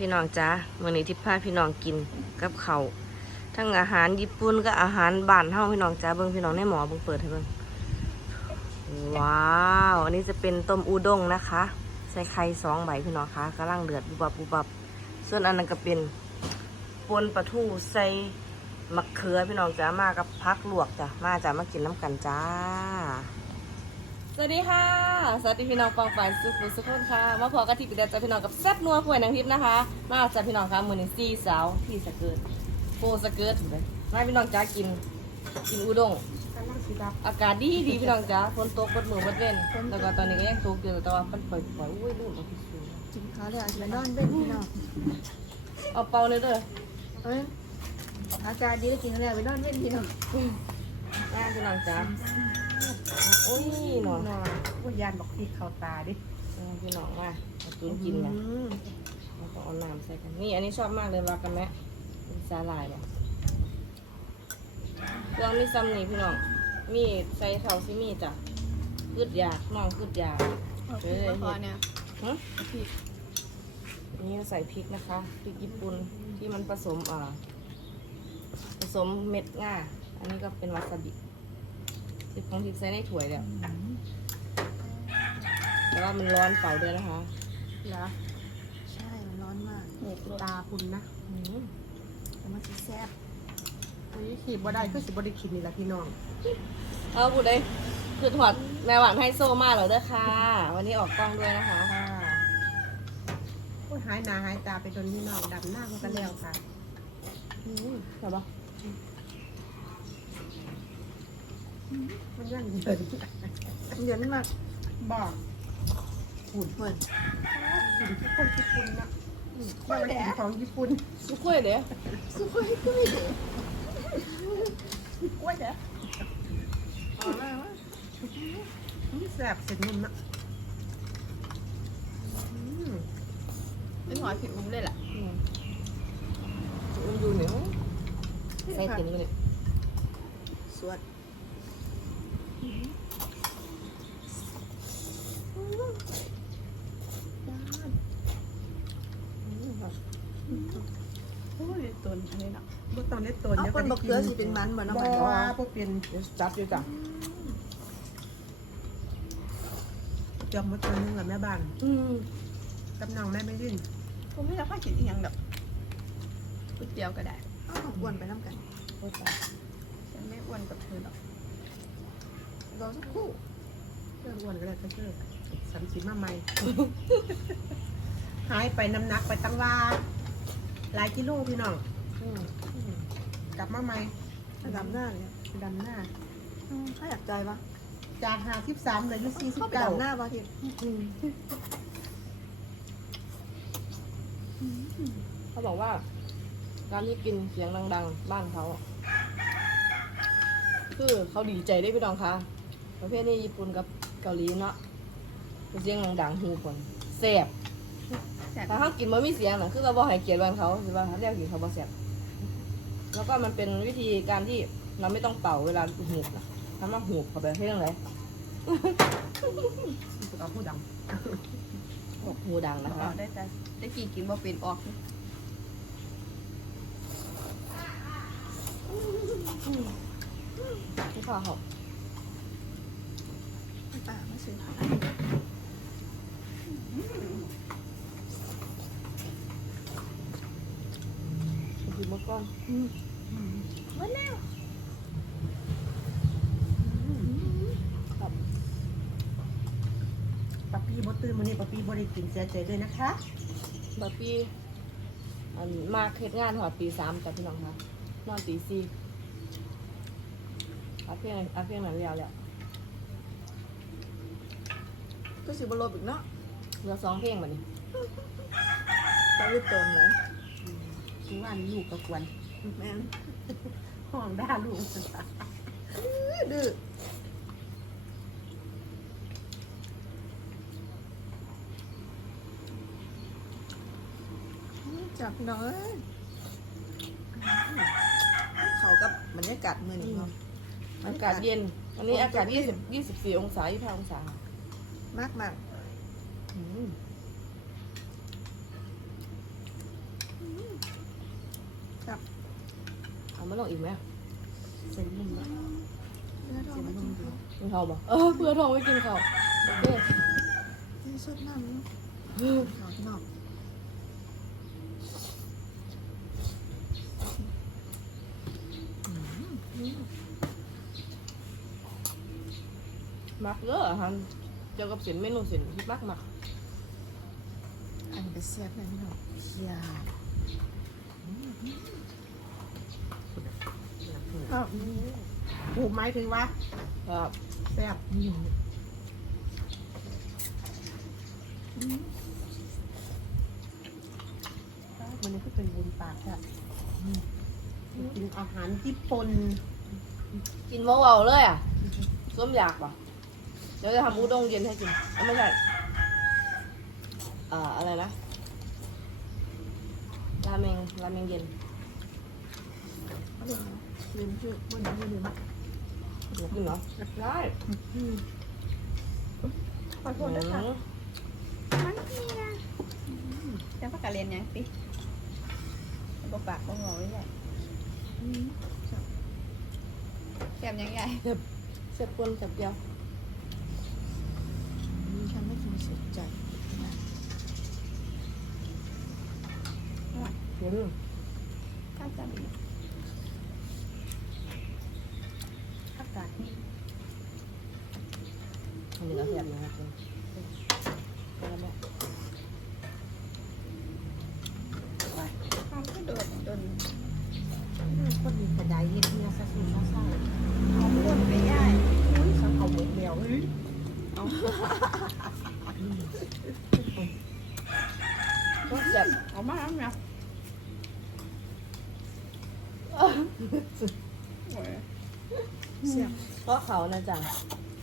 พี่น้องจ้ามื้อนี้ที่พาพี่น้องกินกับเขา ทั้งอาหารญี่ปุ่นกับอาหารบ้านเฮาพี่น้องจ้าเบิ่งพี่น้องในหมอเบิ่งเปิดให้เบิ่งว้าว อันนี้จะเป็นต้มอูด้งนะคะ ใส่ไข่สองใบพี่น้องคะกำลังเดือดบุบับบุบบับ ส่วนอันนั้นก็เป็นปนปลาทูใส่มะเขือพี่น้องจ้ามากับพักลวกจ้ะมาจ้ามากินน้ำกันจ้า สวัสดีค่ะ สวัสดีพี่น้องปองฝ่ายสุขุมสุขคนค่ะ มาพอกันที่ปิดเดือนจ้าพี่น้องกับแซ่บนัวข่วยนางทิพย์นะคะ มาจ้าพี่น้องค่ะมือหนึ่งสี่สาวที่สะเกิดโฟสะเกิดถูกไหมมาพี่น้องจ้ากิน กินอุด้งกำลังสิรับอากาศดีดีพี่น้องจ้าฝนตกบดมือบดเว้นแล้วก็ตอนนี้ก็ยังตกอยู่แต่ว่ามันปล่อยปล่อยๆอุ้ยลูกเอาพิสูจน์กินข้าวแล้วอาจจะนอนเป็นพี่น้องเอาเป่าเลยเด้อเอ้ยอากาศดีแล้วกินข้าวแล้วไปนอนเป็นพี่น้องมาพี่น้องจ้าโอ้ยหน อนนอนว่ายานบอกพี่เข้าตาดิมาพี่น้องมาเอาตุนกินกันอืมแล้วก็เอาน้ำใส่กัน นี่อันนี้ชอบมากเลยว่ากันไหมเป็นสาหร่ายเนี่ยเครื่องมีซัมนี่พี่น้อง มีใส่เท่าซิมีจ้ะพืดยากน้องพืดยากเออพอเนี่ยฮะอันนี่ใส่พริกนะคะพริกญี่ปุ่นที่มันผสมอ่าผสมเม็ดง่า อันนี้ก็เป็นวาซาบิที่ของพริกใส่ในถ้วยแล้ว แต่ว่ามันร้อนเป่าด้วยนะคะ เหรอ ใช่มันร้อนมากนี่คือตาคุณนะอืมแต่มันสิแซ่บอุ้ยขีดบ่ได้ก็สิบ่ได้กินนี่ละพี่น้องเอาพูดได้คือถอดแม่หวานให้โซมาเหรอเด้อค่ะ วันนี้ออกกล้องด้วยนะคะ ค่ะโอ้ยหายหนาหายตาไปโดนพี่น้องดำหน้ามันก็แล้วค่ะอืมใช่ปะมันยังเดิน เย็นมากบอก หุ่นเหมือนหุ่นที่คนญี่ปุ่นนะอืมว่ามันเป็นของญี่ปุ่นสุกล้วยเด้อสุขให้ก็ไม่เด็ดกล้วยเด้ออ๋อแม่ว่าแซ่บเสร็จนุ่มนะอืมเป็นหอยผิดมุมเลยแหละอืมอุ้มดูหน่อยมั้ยใส่ติ๋มกันเลยสวดโอ้ยตุนอันนี้เนาะ เมื่อตอนนี้ตัว เอา เนี้ย คนบอกเกลือสิเป็นมันเหมือนน้ำมันบ่ว่าพวกเป็นเดี๋ยวจับอยู่จ้ะจอมมาตัวนึงกับแม่บ้านอืมกับน้องแม่ไม่ยื่นผมไม่อยากให้กินอีกอย่างแบบก๋วยเตี๋ยวก็ได้เอาของอ้วนไปน้ำกันโอ้ยตายฉันไม่อ้วนกับเธอหรอกรอสักครู่เพื่อนอ้วนก็เลยก็เชื่อสามสิบมาใหม่หายไปน้ำหนักไปตั้งว่าหลายกิโลพี่น้องอืม กลับมาใหม่ดำหน้าเลยดำหน้าอืมถ้าอยากใจปะจากห้าสิบสามเหลืออยู่สี่สิบเข้าไปเก้าดำหน้าปะทีเขาบอกว่าการที่กินเสียงดังๆ บ้านเขาอะคือเขาดีใจได้พี่น้องคะประเภทนี้ญี่ปุ่นกับเกาหลีเนาะเสียงดังๆหูคนแซ่บแซ่บถ้าเขากินมันมีเสียงน่ะคือเราบอกให้เกียรติบ้านเขาใช่ป่ะเขาเรียกกินเขาบ่แซ่บ แล้วก็มันเป็นวิธีการที่เราไม่ต้องเป่าเวลาหูบนะทำมาหูบเข้าไปให้เรื่องอะไรเอาผู้ดบอกหูดังนะอคะอกได้แต่ได้กี่กินบ่เป็นออกที่พ่อเขาป่าไม่ซื้อของกินมาก่อน ว้าแล้วำปัปปี้บดตื่นมานี่ปัปปี้บริกินเสียใจด้วยนะคะบาปีอันมาเฮ็ดงานหอดตีสามจ้ะพี่น้องคะนอนตีสี่อาเพียงอาเพียงนั้นแล้วแหละก็สิบโลอีกเนาะเหลือสองเพลงบัดนี้จะรีบเติมเลยคิดว่าลูกก็ควรแม่น ห้องด่าลูกดื้อจับน้อย เขากับบรรยากาศมือนี้เนาะอากาศเย็น วันนี้อากาศยี่สิบยี่สิบสี่องศายี่สิบห้าองศามากมากอืม ม่ลองอีกไหมเส้นนุ่มอะเนื้อทองไม่กินเขากินข้าวบ่เออเพื่อทองไว้กินข้าวโอเคกินสดน้ำเนาะหนอกมักเยอะฮันเกี่ยวกับส้นเมนูส้นที่มักมักอันนี้เป็นเสียบเลยพี่น้องเพีย ผูกไหมถึงว่าแซ่บมันนี่ก็เป็นบุญปากค่ะกินอาหารญี่ปุ่นกินเบาๆเลยอะส้มอยากป่ะเดี๋ยวจะทำอุด้งเย็นให้กินอ้ยไม่ใช่อ่าอะไรนะราเมงราเมงเย็น ลืมชื่อมันไม่ลืมอยากกินเหรอได้ขอโทษนะคะมันนี่นะจะพักการเรียนยังสิบอกปากบอกงอไว้ใหญ่แซ่บยังไงเสียบปนเสียบเดียวทำให้คุณสนใจเดี๋ยวดูถ้าจะมี อากาศนี่อันนี้ก็เสียบนะครับคุณแล้วแบบทำก็โดนโดนคนมีกระไดเฮ็นี่ยซะสิซะซ่าเอาพ่นไปย่ายอุ้ยสังเอาหมดแล้วเฮ้ยเสียบเอามาแล้วนะ สียบเพราะเขานะจ๊ะ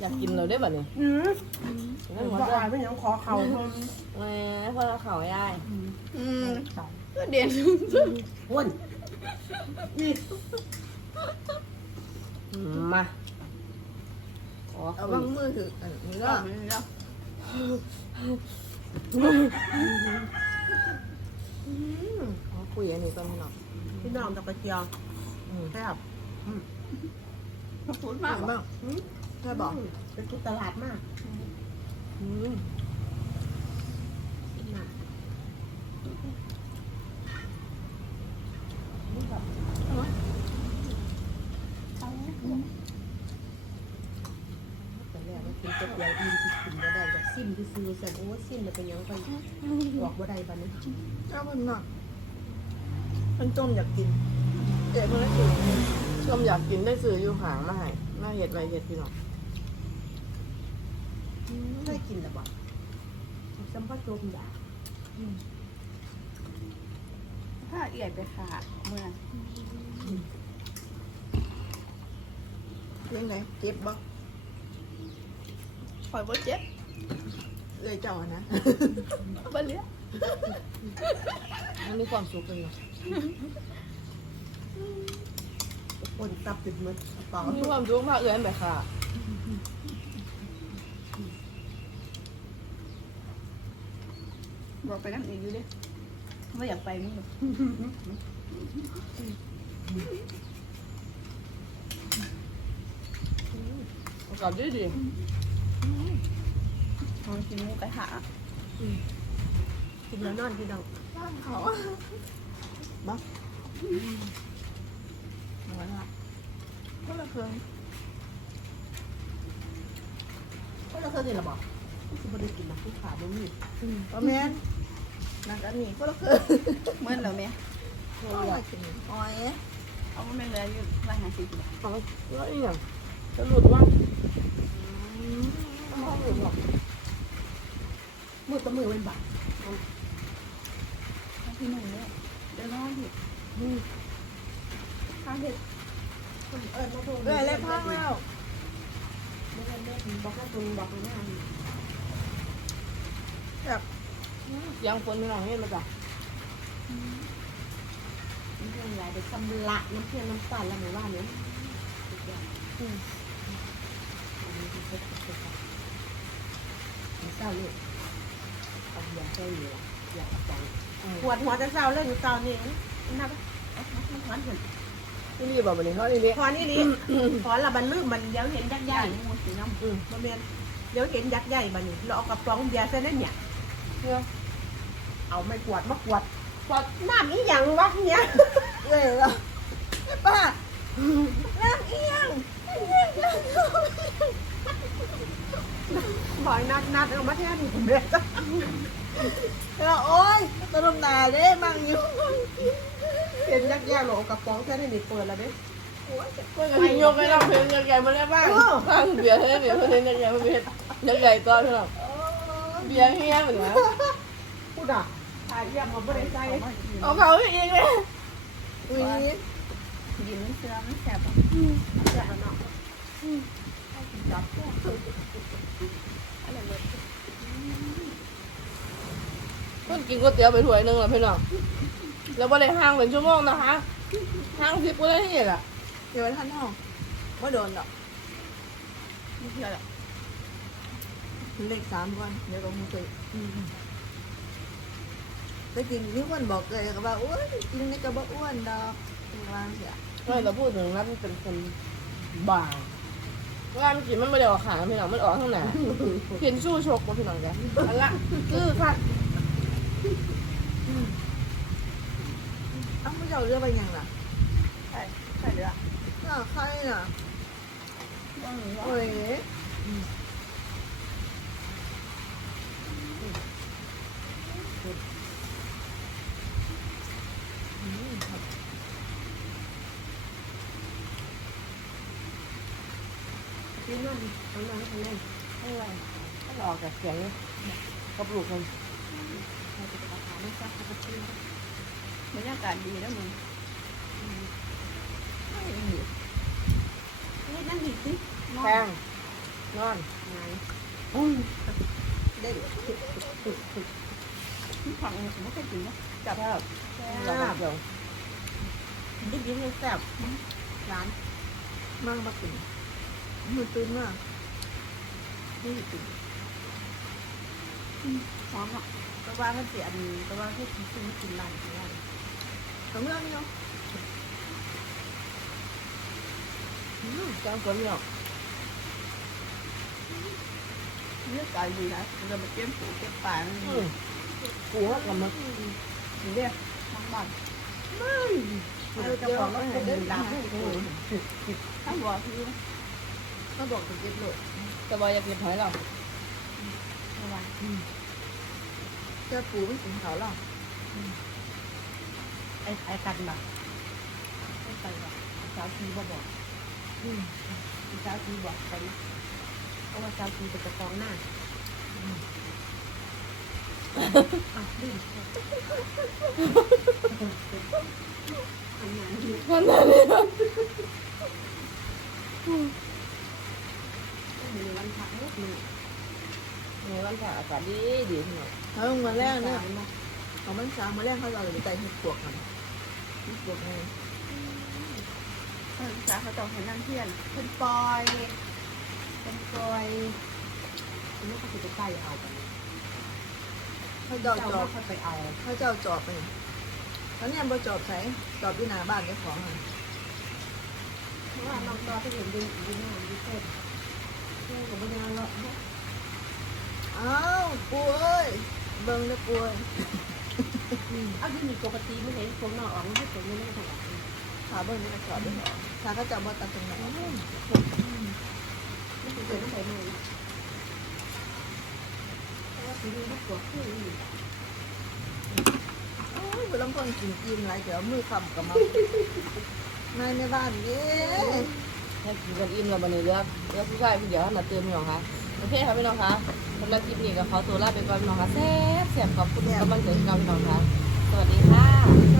อยากกินเราได้แบบนี้อืองั้นหัวบ่จะอายเป็นหยังขอเข่าเพิ่นแหมเพราะเราเขาย่ายอืมเข่าก็เด่นอ้วนนี่มาขอเอาคุบางยมือถืออันนี้ก็อันนี้ก็ขอคุยอันนี้ก่อนพี่น้องพี่น้องตะกะเจียวอืมแซ่บ พูดมากบ้างเธอบอกเป็นทุกตลาดมากอืมน่ะแต่แรกว่ากินก๋วยเตี๋ยวอิ่มสิกินบ่ได้แบบซิมซื่อๆแต่โอ้ซิมมันเป็นหยังไปบอกบ่ได้บัดนี้ก็มันหนักมันต้มอยากกินเจ๊เพิ่งได้สื่อ ชมอยากกินได้สื่ออยู่หางมาให้มาเห็ดไรเห็ดพี่น้องเคยกินแล้วบ่สัมผัสโจมอยากถ้าเอียดไปขาดเมื่อเรื่องไหนเจ็บบ่คอยบ่เจ็บเลยเจ้าอะนะบ่เหลือมันมีความสุขเลยเนาะ คนตับติดมือเปล่ามีความสุขมากเลยอันแบบค่ะบอกไปนั่นอีกอยู่ดิไม่อยากไปมึงประกอบดีดีเอากินหมูกระทะกินแล้วนอนพี่น้องเขาบ้า หัวละก็ละเครื่องก็เราเคยกินแล้วบ่สิบ่ได้กินนะผู้ขาบ่มีปราะแมนนั่นก็นี่ก็ละเครื่องเหมือนเหรอแม่โอ้ยอ๋อยเอาไม่เลยอยู่ร้านหาสิบเอาแล้วอีกอย่างจะหลุดว่าไม่หลุดหรอกมือต่อมือเป็นบาทพี่หนุ่มเนี่ยเดี๋ยวน้องผิด ข้างเด็ดเออมาตรงเอ้ยเล็บพังแล้วไม่ได้เล็บบอกให้ตรงบอกให้หน้ายังคนพี่น้องเห็นมาจ้ะน้ำเพียงหลายเด็กสำลักน้ำเพียงน้ำตาลแล้วหมู่บ้านนี้เศร้าลูกเอาอย่าเศร้าอยู่ละอย่าจังปวดหัวจะเศร้าเลยอยู่เศร้านี่นับมันหวานเหมือน นี่รีบบอกวันนี้เขาอีนี่พอนี่นี่พอละมันลืมมันเดี๋ยวเห็นยักษ์ใหย่าญ่งมูสีน้ำอืมบ่แม่นเดี๋ยวเห็นยักษ์ใหญ่บัดนี้เราเอากระป๋องเบียร์ใส่นั่นเนี่ยเอาไม่กวาดมากวาดกวาดน้ำอีหยังวะเนี่ยเลยเหรอป้าน้ำอีหยังบอยนัดนัดเอามาแทนผมเลยแล้วโอ๊ยตะลมนาเด้มังอยู่ เห็นยักษ์ใหญ่หรอกระป๋องใส่นั่นนี่เปิดแล้วเด้เพื่อนกันยกให้เราเพลงใหญ่ๆมาแล้วบ้างบ้างเบียร์ให้เบียร์เพลงใหญ่ๆมาเบียร์ใหญ่ๆตัวพี่น้องเบียร์เฮี้ยเหมือนกันพูดอะถ่ายเยี่ยมมาบ่ได้ใส่เอาเขาอีกเลยอุ้ยดินเสื้อมันแสบแซ่บแล้วเนาะจับอะไรเลยเพิ่งกินก๋วยเตี๋ยวไปถ้วยนึงแล้วพี่น้อง แล้วว่าได้ห่างเป็นชั่วโมงนะคะห่างสิบก็ได้ที่ละเดี๋ยวท่านห้องไม่โดนหรอกไม่เชื่อหรอกเลขสามก่อนเดี๋ยวก็คงจะแต่จริงที่คนบอกเลยก็ว่าอ้วนจริงนี่ก็บ่อ้วนดอกเป็นว่าเสียไม่แต่พูดถึงนัทมันเป็นคนบางงานกินมันไม่ได้ออกขาพี่น้องมันออกข้างหน้าเห็นสู้ชกมาพี่น้องจ้ะอันละคือค่ะ เอ้าไม่เจ้าเรือไปยังล่ะใช่ใช่เลยอะน่าใครน่ะต้องหนีว่าโอ้ยกินนั่นทั้งนั้นทั้งนั้นอะไรมันออกจากเสียงกับลูกคนเราจะเอาขาไม่ซักเขาชิม บรรยากาศดีแล้วมึงนี่นั่นดีสิแพงนอนไหนได้ผักมันไม่ค่อยกินนะจับแทบจับแบบเดียวได้ยินยังแซ่บร้านมากมากินมือตื่นมากนี่ติดหอมอะก็ว่าเขาเสียอันก็ว่าเขากินกินกินร้านกินร้านตรงเรื่องนี้เนาะจังตัวพี่น้องบรรยากาศดีนะเราไปเก็บปูเก็บปลาอืมกูว่ากับมันเรียกทั้งบ้านเราจะบอกว่าเป็นร้านให้ดูทั้งบ่อที่มาบอกถึงเก็บโหลดแต่ว่าอยากกินหอยหรอกระวังเจ้าปูไม่กินเขาหร อกไอ้ไอ้กันแบบไม่ไปหรอกสาวทีบ่บอกอืมสาวทีบอกไปเพราะว่าสาวทีเป็นกระฟองหน้าอะดิ้นอันนั้นคนนั้นเลยมีวันพักนิดนึงหนูวันผ่าอากาศดีดีพี่องเขาลงมาแรกเนี่ย เขามันสามมาแรกเขาเราเลยใจเห็ดปวกกัน เห็ดปวกไงภาษาเขาต้องเห็นนั่งเทียนเป็นปอยเป็นปอยอันนี้ก็คือจะใกล้เอาไปเขาจ้าเจ้าจอบเขาไปเอาเขาเจ้าจอบไปแล้วเนี่ยบ่จอบใส่จอบที่หน้าบ้านเจ้าของอะเพราะว่าน้องต่อที่เห็นดูดูหน้าดูเส้นเส้นกับมันยาวแล้วอ้าวปูเอ้ยเบิ่งเด้อปูเอ้ ยอ้าวที่มีปกติไม่เห็นผมนอกออกไม่ผมไม่ได้ถอดขาเบิ่งนี่ก็จอบด้วยถ้าเขาเจ้าบ่ตัดตรงไหนไม่เคยเจอตั้งแต่เมื่ไหร่เพราะว่าสีนี้มันปวดขึ้นอยู่โอ้ยบ่ลำพังกินอิ่มหลายเดี๋ยวมือคำกับมาในในบ้านเด้ให้กินกันอิ่มแล้ววันนี้เลือกเลือกผู้ชายผู้เดียวมาเติมพี่น้องคะ โอเคค่ะพี่น้องคะสำหรับคลิปนี้กับเขาตัวลาไปก่อนพี่น้องคะแซ่บแซ่บขอบคุณกำลังใจของเราพี่น้องคะสวัสดีค่ะ